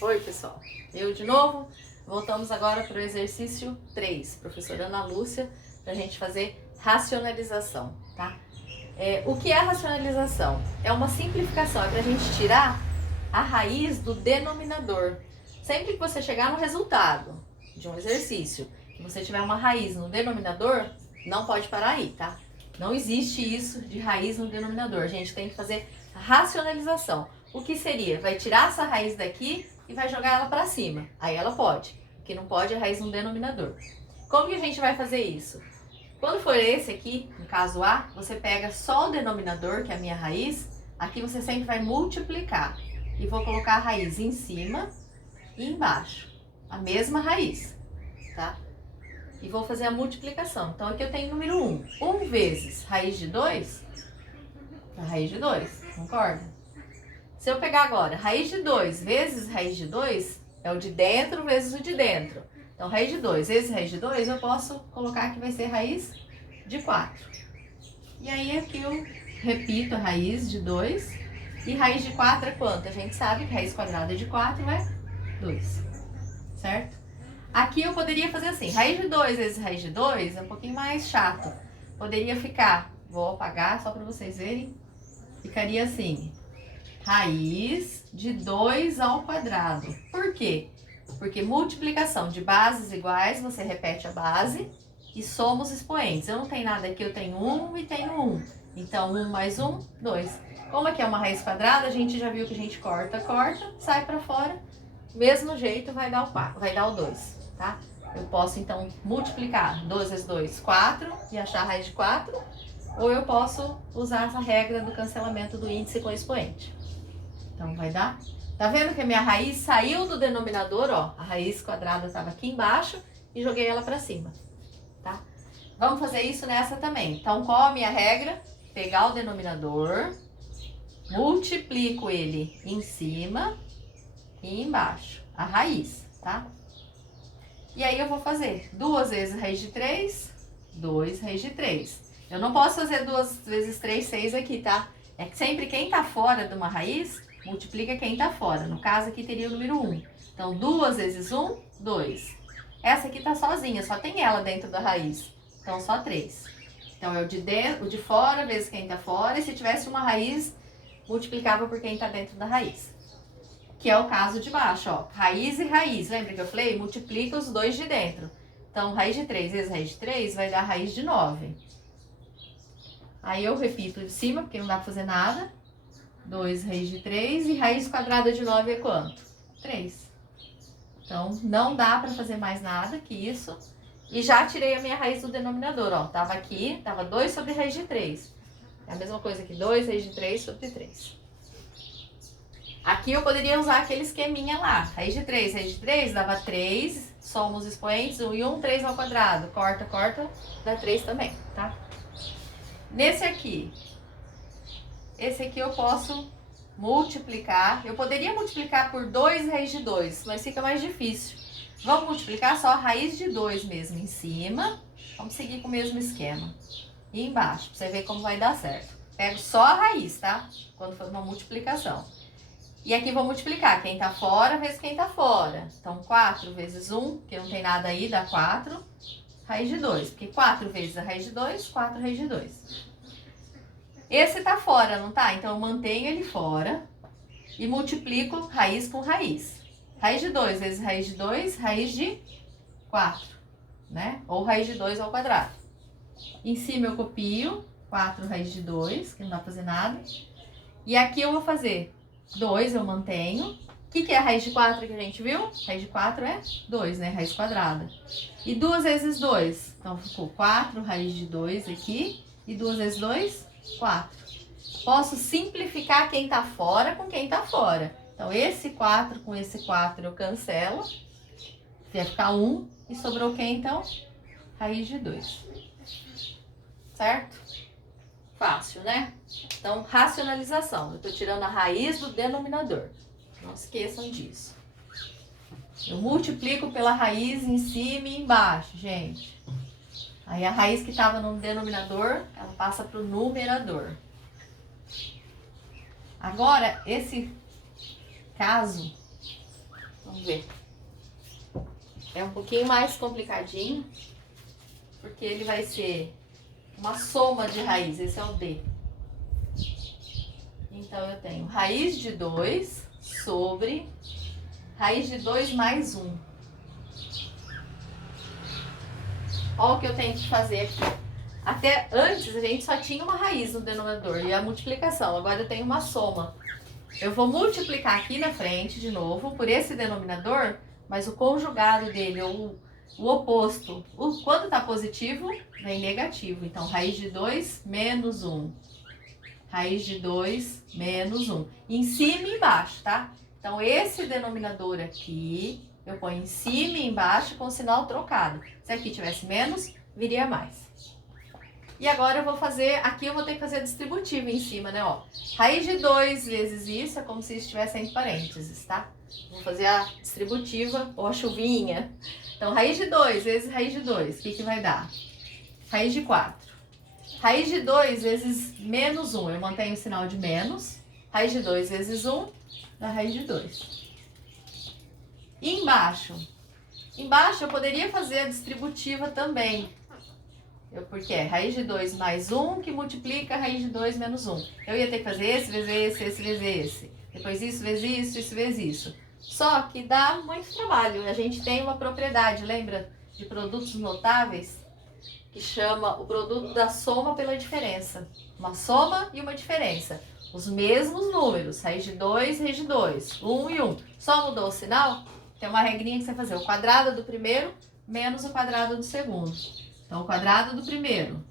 Oi, pessoal. Eu de novo. Voltamos agora para o exercício 3, professora Ana Lúcia, para a gente fazer racionalização, tá? O que é racionalização? É uma simplificação, é para a gente tirar a raiz do denominador. Sempre que você chegar no resultado de um exercício, que você tiver uma raiz no denominador, não pode parar aí, tá? Não existe isso de raiz no denominador. A gente tem que fazer a racionalização. O que seria? Vai tirar essa raiz daqui e vai jogar ela para cima. Aí ela pode. O que não pode é raiz no denominador. Como que a gente vai fazer isso? Quando for esse aqui, no caso A, você pega só o denominador, que é a minha raiz. Aqui você sempre vai multiplicar. E vou colocar a raiz em cima e embaixo. A mesma raiz, tá? E vou fazer a multiplicação. Então aqui eu tenho o número 1. 1 vezes raiz de 2, é a raiz de 2, concorda? Se eu pegar agora raiz de 2 vezes raiz de 2, é o de dentro vezes o de dentro. Então raiz de 2 vezes raiz de 2, eu posso colocar que vai ser raiz de 4. E aí aqui eu repito a raiz de 2. E raiz de 4 é quanto? A gente sabe que raiz quadrada de 4 é 2, certo? Aqui eu poderia fazer assim, raiz de 2 vezes raiz de 2 é um pouquinho mais chato. Poderia ficar, vou apagar só para vocês verem, ficaria assim, raiz de 2 ao quadrado. Por quê? Porque multiplicação de bases iguais, você repete a base e soma os expoentes. Eu não tenho nada aqui, eu tenho 1 e tenho 1. Então, 1 mais 1, 2. Como aqui é uma raiz quadrada, a gente já viu que a gente corta, sai para fora. Mesmo jeito vai dar o 2, tá? Eu posso, então, multiplicar 2 vezes 2, 4, e achar a raiz de 4. Ou eu posso usar essa regra do cancelamento do índice com expoente. Então, vai dar... Tá vendo que a minha raiz saiu do denominador, ó? A raiz quadrada estava aqui embaixo e joguei ela para cima, tá? Vamos fazer isso nessa também. Então, qual a minha regra? Pegar o denominador, multiplico ele em cima e embaixo, a raiz, tá? E aí eu vou fazer 2 vezes raiz de 3, 2 raiz de 3. Eu não posso fazer 2 vezes 3, 6 aqui, tá? É que sempre quem tá fora de uma raiz, multiplica quem tá fora. No caso aqui teria o número 1. Então, 2 vezes 1, 2. Essa aqui tá sozinha, só tem ela dentro da raiz. Então, só 3. Então, é o de fora vezes quem tá fora. E se tivesse uma raiz, multiplicava por quem tá dentro da raiz. Que é o caso de baixo, ó. Raiz e raiz. Lembra que eu falei? Multiplica os dois de dentro. Então, raiz de 3 vezes raiz de 3 vai dar raiz de 9. Aí eu repito de cima, porque não dá pra fazer nada. 2 raiz de 3 e raiz quadrada de 9 é quanto? 3. Então, não dá pra fazer mais nada que isso. E já tirei a minha raiz do denominador, ó. Tava aqui, tava 2 sobre raiz de 3. É a mesma coisa que 2 raiz de 3 sobre 3. Aqui eu poderia usar aquele esqueminha lá. Raiz de 3 dava 3, soma os expoentes, 1 e 1, 3 ao quadrado. Corta, dá 3 também, tá? Nesse aqui, esse aqui eu posso multiplicar. Eu poderia multiplicar por 2 raiz de 2, mas fica mais difícil. Vamos multiplicar só a raiz de 2 mesmo em cima. Vamos seguir com o mesmo esquema. E embaixo, pra você ver como vai dar certo. Pego só a raiz, tá? Quando for uma multiplicação. E aqui vou multiplicar quem tá fora vezes quem tá fora. Então, 4 vezes 1, que não tem nada aí, dá 4. Raiz de 2, porque 4 vezes a raiz de 2, 4 raiz de 2. Esse tá fora, não tá? Então, eu mantenho ele fora e multiplico raiz com raiz. Raiz de 2 vezes raiz de 2, raiz de 4, né? Ou raiz de 2 ao quadrado. Em cima eu copio 4 raiz de 2, que não dá pra fazer nada. E aqui eu vou fazer 2, eu mantenho. O que é a raiz de 4 que a gente viu? Raiz de 4 é 2, né? Raiz quadrada. E 2 vezes 2. Então, ficou 4 raiz de 2 aqui. E 2 vezes 2, 4. Posso simplificar quem tá fora com quem tá fora. Então, esse 4 com esse 4 eu cancelo. Vai ficar 1. E sobrou quem, então? Raiz de 2. Certo? Fácil, né? Então, racionalização. Eu tô tirando a raiz do denominador. Não esqueçam disso. Eu multiplico pela raiz em cima e embaixo, gente. Aí a raiz que estava no denominador, ela passa para o numerador. Agora, esse caso Vamos ver. É um pouquinho mais complicadinho, porque ele vai ser uma soma de raiz, esse é o D. Então, eu tenho raiz de 2 sobre raiz de 2 mais 1. Olha o que eu tenho que fazer aqui. Até antes, a gente só tinha uma raiz no denominador e a multiplicação. Agora eu tenho uma soma. Eu vou multiplicar aqui na frente, de novo, por esse denominador, mas o conjugado dele, ou o oposto, quando está positivo, vem negativo. Então, raiz de 2 menos 1. Raiz de 2 menos 1. Em cima e embaixo, tá? Então, esse denominador aqui, eu ponho em cima e embaixo com o sinal trocado. Se aqui tivesse menos, viria mais. E agora eu vou fazer, aqui eu vou ter que fazer a distributiva em cima, né, ó. Raiz de 2 vezes isso é como se estivesse entre parênteses, tá? Vou fazer a distributiva ou a chuvinha. Então, raiz de 2 vezes raiz de 2, o que vai dar? Raiz de 4. Raiz de 2 vezes menos 1, eu mantenho o sinal de menos. Raiz de 2 vezes 1 dá raiz de 2. E embaixo? Embaixo eu poderia fazer a distributiva também. Porque é raiz de 2 mais 1 que multiplica a raiz de 2 menos 1. Eu ia ter que fazer esse vezes esse vezes esse. Depois isso vezes isso vezes isso. Só que dá muito trabalho. A gente tem uma propriedade, lembra? De produtos notáveis, que chama o produto da soma pela diferença. Uma soma e uma diferença. Os mesmos números, raiz de 2, raiz de 2, 1 e 1. Só mudou o sinal? Tem uma regrinha que você vai fazer. O quadrado do primeiro menos o quadrado do segundo. Então, o quadrado do primeiro.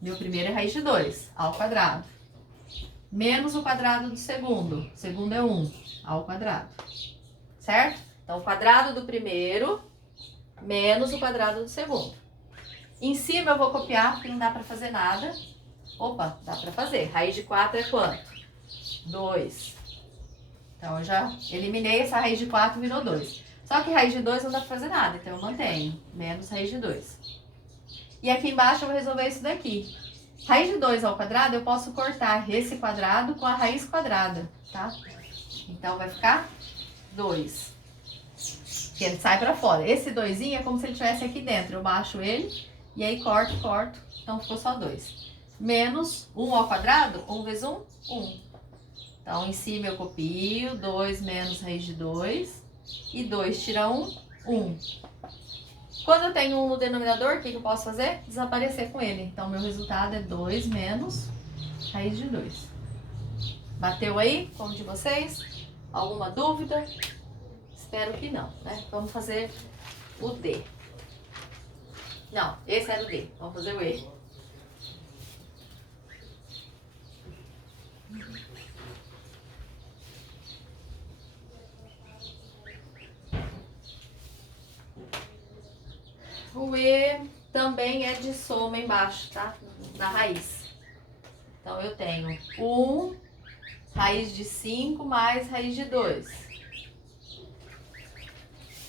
Meu primeiro é raiz de 2, ao quadrado. Menos o quadrado do segundo. O segundo é 1, ao quadrado. Certo? Então, o quadrado do primeiro menos o quadrado do segundo. Em cima eu vou copiar, porque não dá pra fazer nada. Opa, dá pra fazer. Raiz de 4 é quanto? 2. Então, eu já eliminei essa raiz de 4 e virou 2. Só que raiz de 2 não dá pra fazer nada, então eu mantenho. Menos raiz de 2. E aqui embaixo eu vou resolver isso daqui. Raiz de 2 ao quadrado, eu posso cortar esse quadrado com a raiz quadrada, tá? Então, vai ficar 2. Que ele sai pra fora. Esse 2 é como se ele estivesse aqui dentro. Eu baixo ele e aí corto. Então, ficou só 2. Menos 1 ao quadrado, 1 vezes 1, 1. Então, em cima eu copio, 2 menos raiz de 2. E 2 tira 1, 1. Quando eu tenho 1 no denominador, o que eu posso fazer? Desaparecer com ele. Então, meu resultado é 2 menos raiz de 2. Bateu aí? Como de vocês? Alguma dúvida? Espero que não, né? Vamos fazer o D. Não, esse era o D. Vamos fazer o E. O E também é de soma embaixo, tá? Na raiz. Então, eu tenho 1, raiz de 5 mais raiz de 2.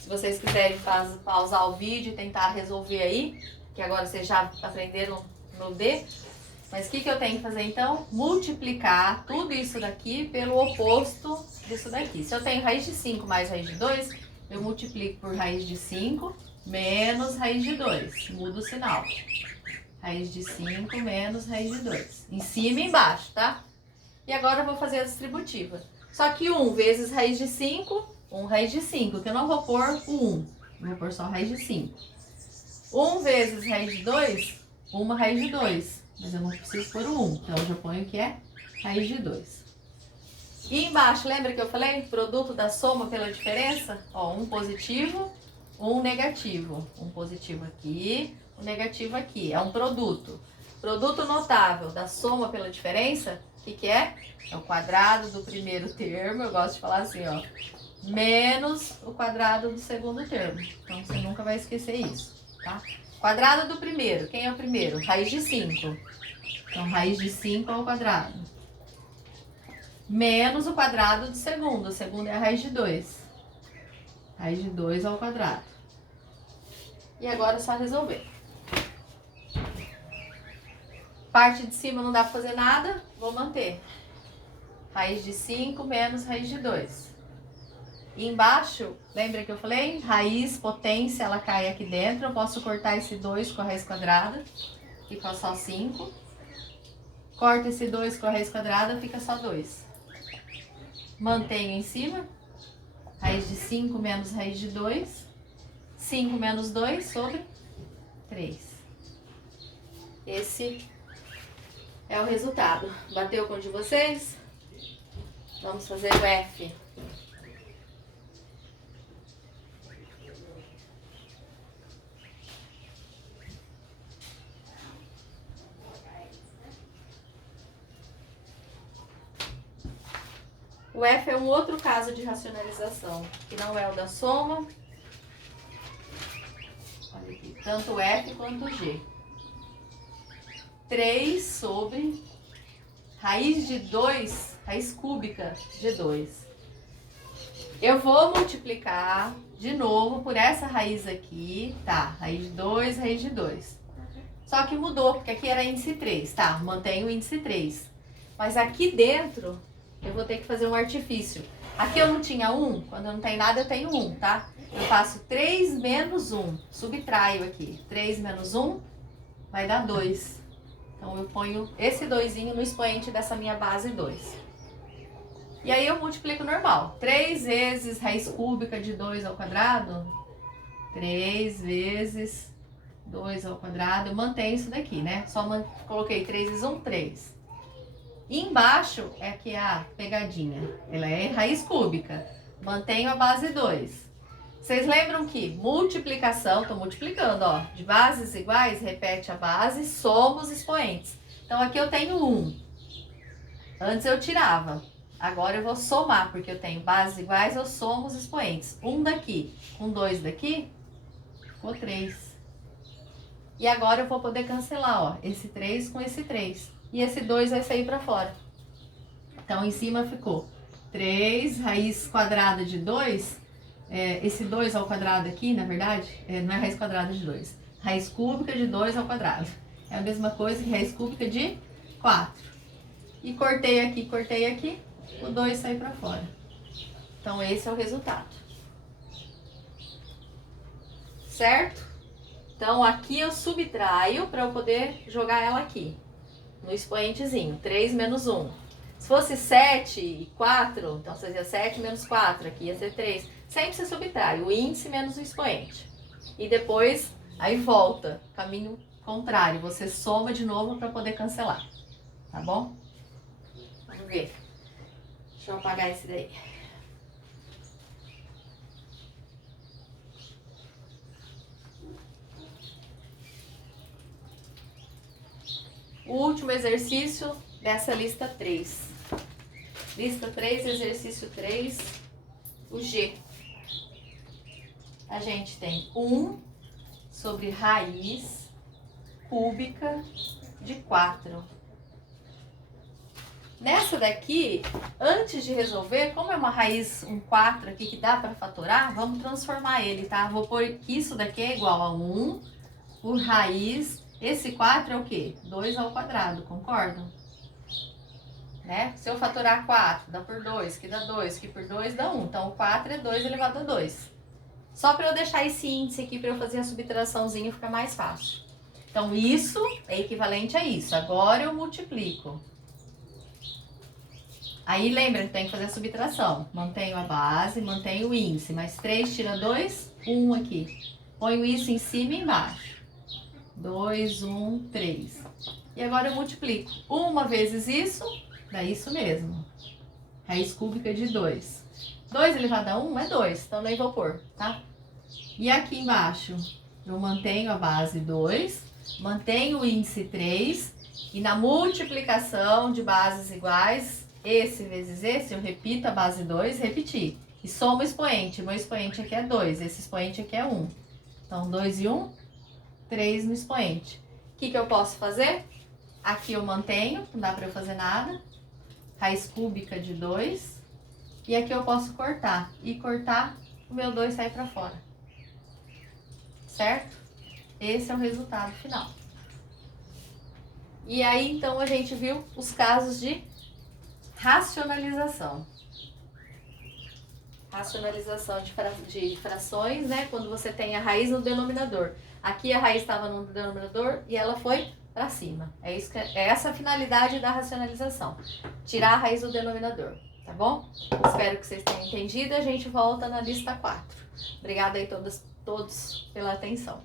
Se vocês quiserem pausar o vídeo e tentar resolver aí, que agora vocês já aprenderam no D. Mas o que eu tenho que fazer então? Multiplicar tudo isso daqui pelo oposto disso daqui. Se eu tenho raiz de 5 mais raiz de 2, eu multiplico por raiz de 5 menos raiz de 2. Muda o sinal. Raiz de 5 menos raiz de 2. Em cima e embaixo, tá? E agora eu vou fazer a distributiva. Só que 1 vezes raiz de 5, 1 raiz de 5, que eu não vou pôr o 1. Eu vou pôr só raiz de 5. 1 vezes raiz de 2, 1 raiz de 2. Mas eu não preciso pôr o 1, então eu já ponho que é raiz de 2. E embaixo, lembra que eu falei? Produto da soma pela diferença? Ó, um positivo, um negativo. Um positivo aqui, um negativo aqui. É um produto. Produto notável da soma pela diferença, o que é? É o quadrado do primeiro termo, eu gosto de falar assim, ó. Menos o quadrado do segundo termo. Então, você nunca vai esquecer isso, tá? Quadrado do primeiro, quem é o primeiro? Raiz de 5. Então, raiz de 5 ao quadrado. Menos o quadrado do segundo. O segundo é a raiz de 2. Raiz de 2 ao quadrado. E agora é só resolver. Parte de cima não dá pra fazer nada, vou manter. Raiz de 5 menos raiz de 2. E embaixo, lembra que eu falei? Raiz, potência, ela cai aqui dentro. Eu posso cortar esse 2 com a raiz quadrada, fica só 5. Corta esse 2 com a raiz quadrada, fica só 2. Mantenho em cima. Raiz de 5 menos raiz de 2. 5 menos 2 sobre 3. Esse é o resultado. Bateu com o de vocês? Vamos fazer o F. O F é um outro caso de racionalização, que não é o da soma. Olha aqui, tanto o F quanto o G. 3 sobre raiz de 2, raiz cúbica de 2. Eu vou multiplicar de novo por essa raiz aqui, tá? Raiz de 2, raiz de 2. Só que mudou, porque aqui era índice 3, tá? Mantenho o índice 3. Mas aqui dentro eu vou ter que fazer um artifício. Aqui eu não tinha 1, quando não tem nada eu tenho 1, tá? Eu faço 3 menos 1, subtraio aqui. 3 menos 1 vai dar 2. Então eu ponho esse 2zinho no expoente dessa minha base 2. E aí eu multiplico normal. 3 vezes raiz cúbica de 2 ao quadrado. 3 vezes 2 ao quadrado. Eu mantenho isso daqui, né? Só coloquei 3 vezes 1, 3. E embaixo é que a pegadinha. Ela é raiz cúbica. Mantenho a base 2. Vocês lembram que multiplicação, estou multiplicando, ó. De bases iguais, repete a base, soma os expoentes. Então aqui eu tenho 1. Antes eu tirava. Agora eu vou somar, porque eu tenho bases iguais, eu somo os expoentes. 1 daqui com 2 daqui, ficou 3. E agora eu vou poder cancelar, ó, esse 3 com esse 3. E esse 2 vai sair para fora. Então, em cima ficou 3 raiz quadrada de 2. Esse 2 ao quadrado aqui, na verdade, não é raiz quadrada de 2. Raiz cúbica de 2 ao quadrado. É a mesma coisa que raiz cúbica de 4. E cortei aqui, o 2 sai para fora. Então, esse é o resultado. Certo? Então, aqui eu subtraio para eu poder jogar ela aqui, no expoentezinho. 3 menos 1. Se fosse 7 e 4, então fazia 7 menos 4, aqui ia ser 3. Sempre você subtrai o índice menos o expoente. E depois, aí volta, caminho contrário. Você soma de novo para poder cancelar. Tá bom? Vamos ver. Deixa eu apagar esse daí. O último exercício dessa lista 3. Lista 3, exercício 3, o G. A gente tem 1 sobre raiz cúbica de 4. Nessa daqui, antes de resolver, como é uma raiz, um 4 aqui que dá para fatorar, vamos transformar ele, tá? Vou pôr que isso daqui é igual a 1 por raiz. Esse 4 é o quê? 2 ao quadrado, concordam? Né? Se eu fatorar 4, dá por 2, que dá 2, que por 2 dá 1. Então, o 4 é 2 elevado a 2. Só para eu deixar esse índice aqui para eu fazer a subtraçãozinha fica mais fácil. Então, isso é equivalente a isso. Agora eu multiplico. Aí, lembra que tem que fazer a subtração. Mantenho a base, mantenho o índice. Mais 3 tira 2, 1 aqui. Ponho isso em cima e embaixo. 2, 1, 3. E agora eu multiplico. 1 vezes isso, dá isso mesmo. Raiz cúbica de 2. 2 elevado a 1 é 2, então nem vou pôr, tá? E aqui embaixo, eu mantenho a base 2, mantenho o índice 3, e na multiplicação de bases iguais, esse vezes esse, eu repito a base 2, repetir. E somo o expoente. Meu expoente aqui é 2, esse expoente aqui é 1. Então, 2 e 1, 3 no expoente. O que eu posso fazer? Aqui eu mantenho, não dá para eu fazer nada. Raiz cúbica de 2. E aqui eu posso cortar. E cortar, o meu 2 sai para fora. Certo? Esse é o resultado final. E aí, então, a gente viu os casos de racionalização. Racionalização de frações, né? Quando você tem a raiz no denominador. Aqui a raiz estava no denominador e ela foi para cima. É essa a finalidade da racionalização. Tirar a raiz do denominador, tá bom? Espero que vocês tenham entendido. A gente volta na lista 4. Obrigada aí todos pela atenção.